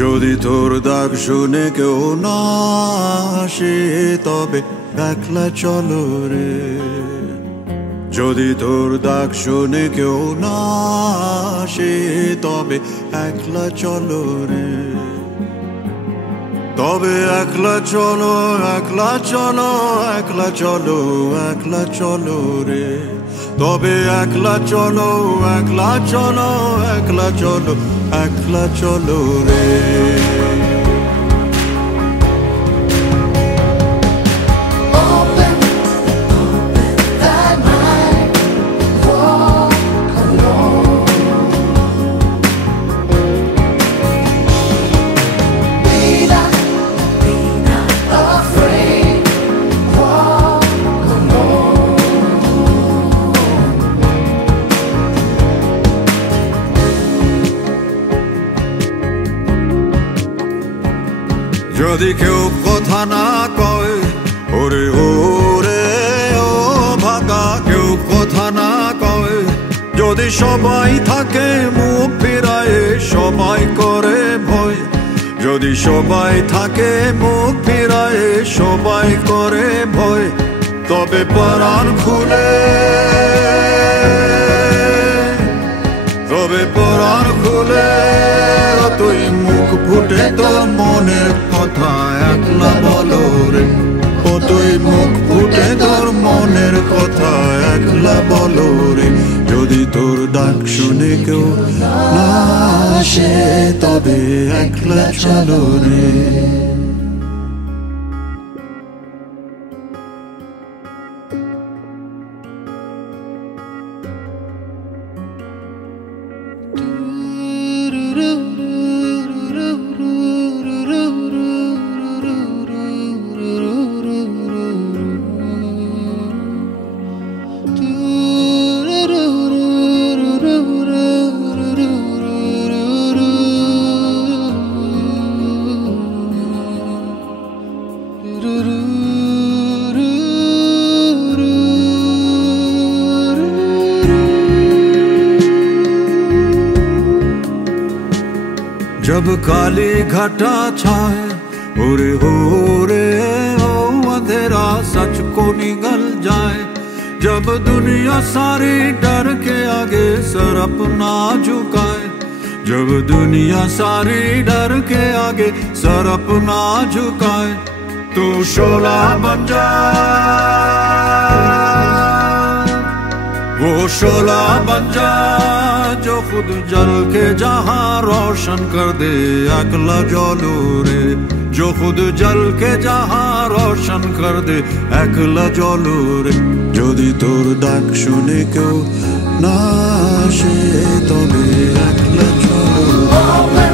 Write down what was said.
যদি তোর ডাক শুনে কেউ না আসে তবে একলা চলো রে। যদি তোর ডাক শুনে কেউ না আসে তবে একলা চলো রে। তবে একলা চলো, একলা চলো, একলা চলো, একলা চলো রে। তবে একলা চলো, একলা চলো, একলা চলো, একলা চলো রে। যদি কেউ কথা না কয় ওরে ওরে ও ভাগা, কেউ কথা না কয়, যদি সবাই থাকে মুখ ফিরায় সবাই করে ভয়। যদি সবাই থাকে মুখ ফিরায় সবাই করে ভয়, তবে পরাণ খুলে, তবে পরাণ খুলে তুই মুখ ফুটে তোর মনের কথা একলা বলো রে। ও তুই মুখ ফুটে তোর মনের কথা একলা বলো রে। যদি তোর ডাক শুনে কেউ না আসে তবে একলা চলো রে। जब काली घटा छाए ओरे हो रे ओ अंधेरा सच को निगल जाए। जब दुनिया सारी डर के आगे सर अपना झुकाए। जब दुनिया सारी डर के आगे सर अपना झुकाए। तू शोला बन जा, वो शोला बन जा जो खुद जल के जहां रोशन कर दे একলা জ্বলো রে। जो खुद जल के जहां रोशन कर दे একলা জ্বলো রে। যদি তোর ডাক শুনে কেউ না আসে তবে একলা চলো।